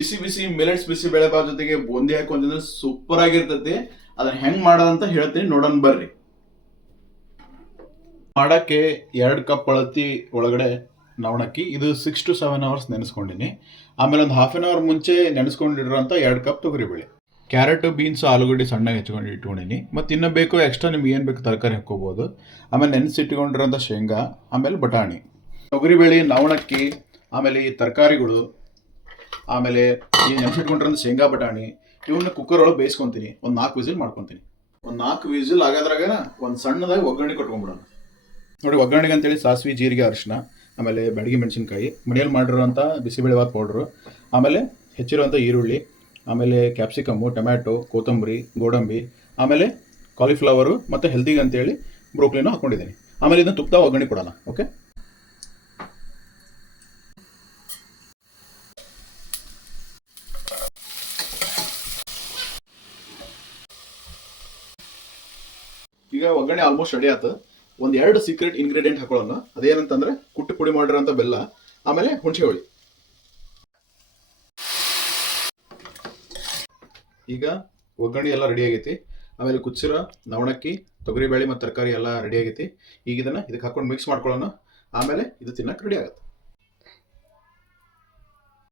ಬಿಸಿ ಬಿಸಿ millets ಬಿಸಿ ಬೇಳೆಬಾತ್ ಜೊತೆಗೆ ಬೂಂದಿ ಹಾಕೊಂಡ್ರೆ super ಆಗಿರ್ತೈತಿ. ಅದನ್ನ ಹೆಂಗ್ ಮಾಡೋದಂತ ಹೇಳ್ತೀನಿ, ನೋಡೋಣ ಬರ್ರಿ. ಮಾಡಕ್ಕೆ 2 ಕಪ್ ಅಳತಿ ಒಳಗಡೆ ನವಣಕ್ಕಿ, ಇದು 6 to 7 hours ನೆನೆಸ್ಕೊಂಡಿನಿ. ಆಮೇಲೆ ಒಂದು ಹಾಫ್ ಆನ್ ಅವರ್ ಮುಂಚೆ ನೆನೆಸ್ಕೊಂಡಿರೋಂಥ 2 ಕಪ್ ತೊಗರಿಬೇಳೆ, ಕ್ಯಾರೆಟ್, ಬೀನ್ಸ್, ಆಲೂಗಡ್ಡೆ ಸಣ್ಣಗೆ ಹೆಚ್ಕೊಂಡು ಇಟ್ಕೊಂಡಿನಿ. ಮತ್ತು ಇನ್ನೂ ಬೇಕು ಎಕ್ಸ್ಟ್ರಾ ನಿಮ್ಗೆ ಏನು ಬೇಕು ತರಕಾರಿ ಹಾಕ್ಕೋಬೋದು. ಆಮೇಲೆ ನೆನೆಸಿಟ್ಕೊಂಡಿರೋಂಥ ಶೇಂಗಾ, ಆಮೇಲೆ ಬಟಾಣಿ, ತೊಗರಿಬೇಳೆ, ನವಣಕ್ಕಿ, ಆಮೇಲೆ ಈ ತರಕಾರಿಗಳು, ಆಮೇಲೆ ಈ ನೆನೆಸಿಟ್ಕೊಂಡಿರೋಂಥ ಶೇಂಗಾ, ಬಟಾಣಿ ಇವನ್ನ ಕುಕ್ಕರ್ ಒಳಗೆ ಬೇಯಿಸ್ಕೊತೀನಿ. ಒಂದು 4 ವಿಸಿಲ್ ಮಾಡ್ಕೊತೀನಿ. ಒಂದು 4 ವಿಸಿಲ್ ಆಗೋದ್ರಾಗ ಒಂದು ಸಣ್ಣದಾಗಿ ಒಗ್ಗರಣೆ ಕೊಟ್ಕೊಂಡ್ಬಿಡೋಣ. ನೋಡಿ, ಒಗ್ಗರಣೆಗೆ ಅಂತೇಳಿ ಸಾಸಿವೆ, ಜೀರಿಗೆ, ಅರಿಶಿನ, ಆಮೇಲೆ ಬೆಡಗಿ ಮೆಣಸಿನ್ಕಾಯಿ, ಮನೆಯಲ್ಲಿ ಮಾಡಿರೋಂಥ ಬಿಸಿಬೇಳೆಬಾತ್ ಪೌಡ್ರು, ಆಮೇಲೆ ಹೆಚ್ಚಿರುವಂಥ ಈರುಳ್ಳಿ, ಆಮೇಲೆ ಕ್ಯಾಪ್ಸಿಕಮ್ಮು, ಟೊಮ್ಯಾಟೊ, ಕೊತ್ತಂಬರಿ, ಗೋಡಂಬಿ, ಆಮೇಲೆ ಕಾಲಿಫ್ಲವರು ಮತ್ತು ಹೆಲ್ದಿಗೆ ಅಂತೇಳಿ ಬ್ರೋಕ್ಲಿನೂ ಹಾಕ್ಕೊಂಡಿದ್ದೀನಿ. ಆಮೇಲೆ ಇದನ್ನು ತುಪ್ಪ ಒಗ್ಗರಣೆ ಕೊಡೋಣ. ಓಕೆ, ಈಗ ಒಗ್ಗರಣೆ ಆಲ್ಮೋಸ್ಟ್ ರೆಡಿ ಆಯ್ತು. ಒಂದು 2 ಸೀಕ್ರೆಟ್ ಇಂಗ್ರೀಡಿಯೆಂಟ್ ಹಾಕೊಳ್ಳೋಣ. ಅದೇನಂತಂದ್ರೆ ಕುಟ್ಟಿ ಪುಡಿ ಮಾಡಿರೋಂಥ ಬೆಲ್ಲ, ಆಮೇಲೆ ಹುಣಸೆ ಹುಳಿ. ಈಗ ಒಗ್ಗರಣೆ ಎಲ್ಲ ರೆಡಿ ಆಗೈತಿ. ಆಮೇಲೆ ಕುಚ್ಚಿರೋ ನವಣಕ್ಕಿ, ತೊಗರಿಬೇಳೆ ಮತ್ತು ತರಕಾರಿ ಎಲ್ಲ ರೆಡಿ ಆಗೈತಿ. ಈಗ ಇದಕ್ಕೆ ಹಾಕೊಂಡು ಮಿಕ್ಸ್ ಮಾಡ್ಕೊಳ್ಳೋಣ. ಆಮೇಲೆ ಇದು ತಿನ್ನಕ್ಕೆ ರೆಡಿ ಆಗುತ್ತೆ.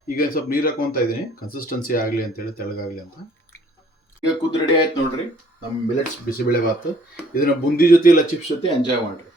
ಈಗ ಸ್ವಲ್ಪ ನೀರು ಹಾಕೊಂತ ಇದ್ದೀನಿ, ಕನ್ಸಿಸ್ಟೆನ್ಸಿ ಆಗಲಿ ಅಂತೇಳಿ, ತೆಳ್ಳಗಾಗಲಿ ಅಂತ. ಈಗ ಕುದ್ದು ರೆಡಿ ಆಯ್ತು ನೋಡ್ರಿ ನಮ್ಮ ಮಿಲೆಟ್ಸ್ ಬಿಸಿಬೇಳೆಬಾತ್. ಇದನ್ನ ಬುಂದಿ ಜೊತೆ ಇಲ್ಲ ಚಿಪ್ಸ್ ಜೊತೆ ಎಂಜಾಯ್ ಮಾಡ್ರಿ.